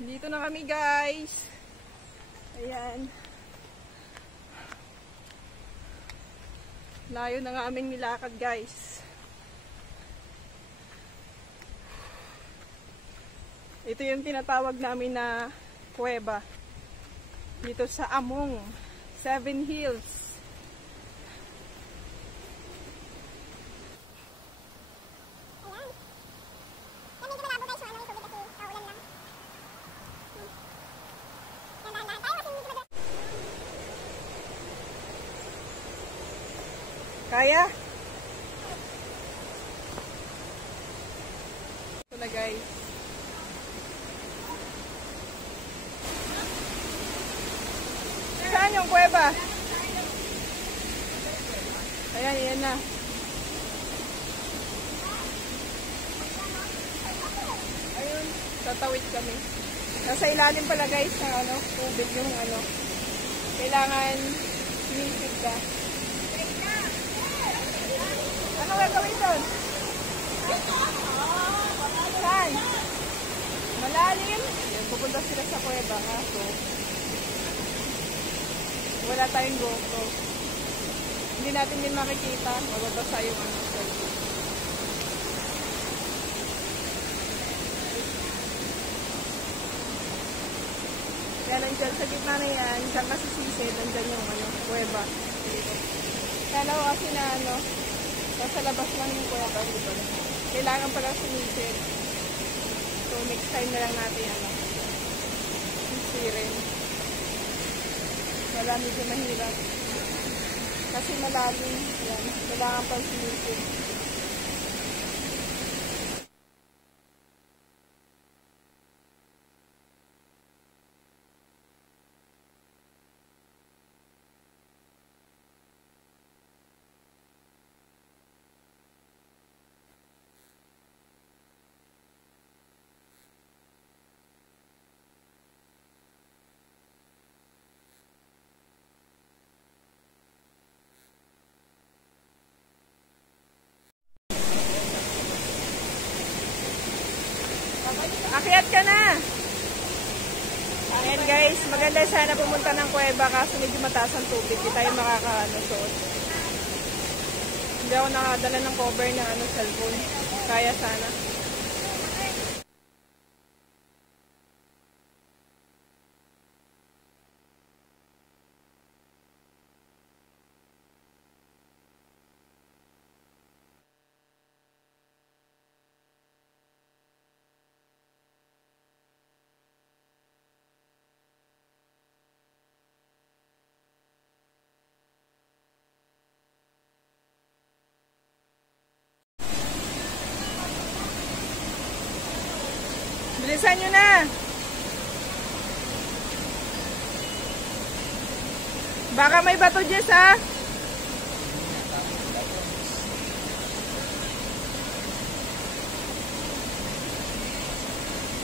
Dito na kami, guys. Ayan. Layo na nga aming nilakad, guys. Ito yung tinatawag namin na kuweba. Dito sa Among, Seven Hills. Kaya? Ito na, guys. Saan yung kuweba? Ayan, yan na. Ayun, tatawid kami. Nasa ilalim pala, guys, ng tubig yung kailangan sinisig ka. Ano gagawin doon? Saan? Malalim? Yan, pupunta sila sa kuweba. So, wala tayong GoPro. Hindi natin din makikita. Mababasa yung cellphone. Kaya nandiyan sa gitna na yan, dyan kasi sisid, nandiyan yung kuweba. Kaya lang kasi na nasa labas lang yung kuweba. Kailangan pala sumisid. So next time na lang natin sisirin. Wala, medyo mahirap. Kasi malalim. Yan. Kailangan pang sumisid. Akyat ka na! Ayan, guys, maganda sana pumunta ng kuweba kasi medyo mataas ang tubig. Hindi tayo makaka-suot. Hindi ako nakadala ng cover ng cellphone. Kaya sana. Bilisan nyo na! Baka may bato, Jess, ha?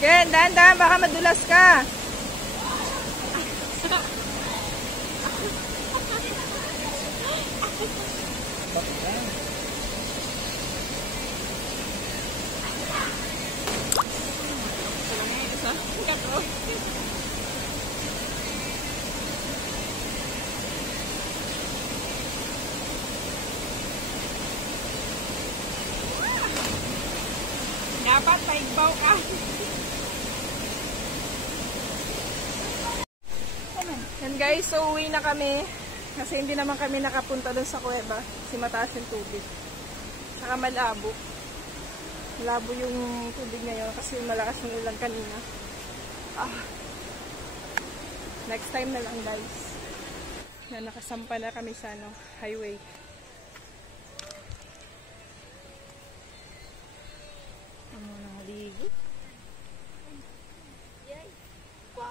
Ken, dahan-dahan, baka madulas ka. Dapat paigbaw ka. Yan, guys, so uwi na kami. Kasi hindi naman kami nakapunta doon sa kuweba. Kasi mataas yung tubig. Saka malabo. Malabo yung tubig ngayon kasi malakas yung ulan kanina. Next time na lang, guys. Yan, nakasampa na kami sa highway.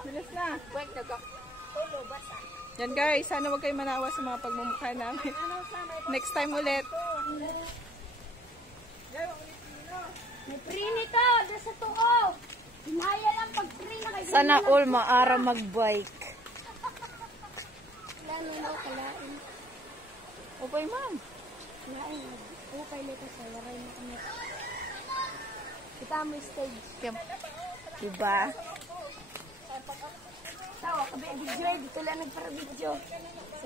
Bilis na. Yan, guys, sana huwag kayo manawa sa mga pagmumukha namin. Next time ulit. May free nito, doon sa tuo. Hinaya lang pag free na kayo. Sana all maara mag-bike. Lalo na kalain. Okay, ma'am. Kalain. Okay nito sa waray na kami. Kita mo stage. Diba? Tawa, kabe, video, dito lang nagpara-video.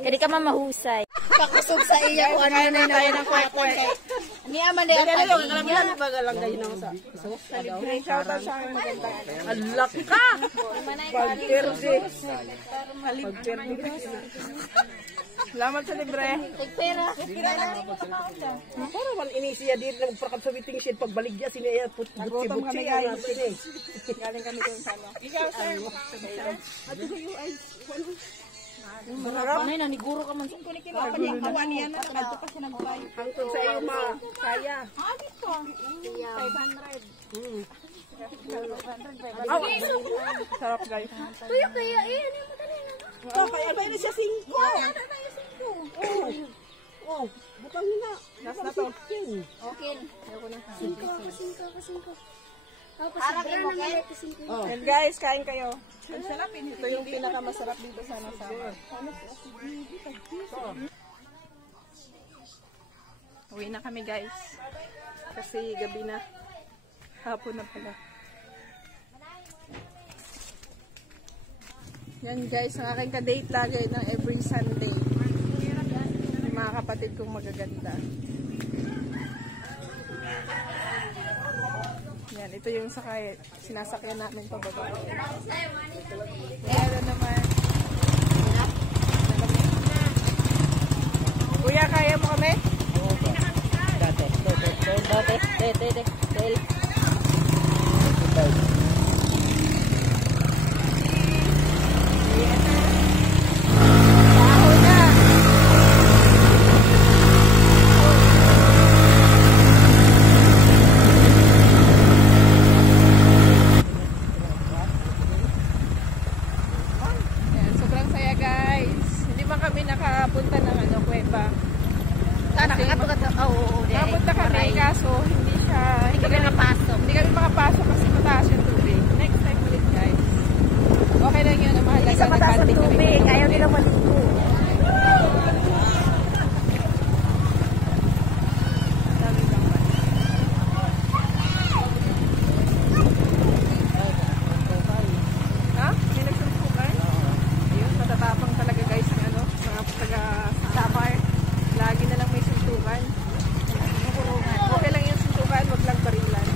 Kadi ka man mahusay. Pakusog sa iya kung ano na tayo ng kwek-kwek. Niya man din ang pag-iya. Magalanggay na sa shoutout sa akin magandang Alak ka! pagpirdi. Salamat sa libre. Tigpera. Pero man inisiya din ng prakap sa waiting shed pagbalig niya siniya Nagutom kami guys. Galing kami doon sa ano. Ikaw sir. Ato ko yung ay. Ay, naniguro ka man. Kawan niya na. Ato pa siya nagbay. Hangtod sa iyo ma. Kaya. Dito. 500. Sarap guys. Tuyo kaya, ano yung madali na? Oh, kaya ba siya 5? Oh, butang na. Last na to. Okay. Ayoko na. Kasingko. Harapin mo, Ken. And guys, kain kayo. Ang sarap eh. Ito yung pinakamasarap dito sa Nasama. Uwi na kami guys. Kasi gabi na. Hapon na pala. Yan guys, ang aking ka-date lagi ng every Sunday. Yung mga kapatid kong magaganda. Yan, ito yung sinasakyan namin pababa. Ayan naman. Kuya, kaya mo kami? Ayan, sobrang saya guys. Hindi man kami nakapunta ng kuweba. Nakapunta kami kaso hindi kami makapasok kasi mataas yung tubig. Next time ulit guys. Okay lang yun, ang mahalaga Sa mataas ang nag-hunting kami tubig. dito. Ayaw nila maligo. Dami lang ba? Ha? May nagsuntukan? Ayun, matatapang talaga guys ng mga taga-Samar. Lagi na lang may suntukan. Okay lang yung suntukan, wag lang barilan.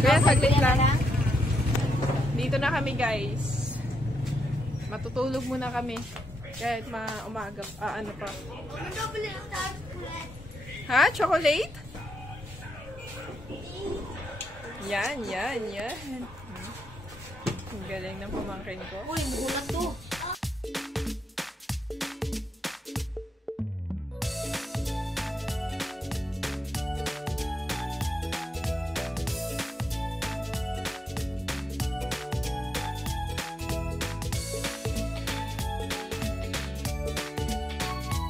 Kaya saglit lang. Dito na kami guys. Matutulog muna kami. Kahit umaga. Ano pa? Ha? Chocolate? Yan. Ang galing ng pamangkin ko. Uy, bulat to.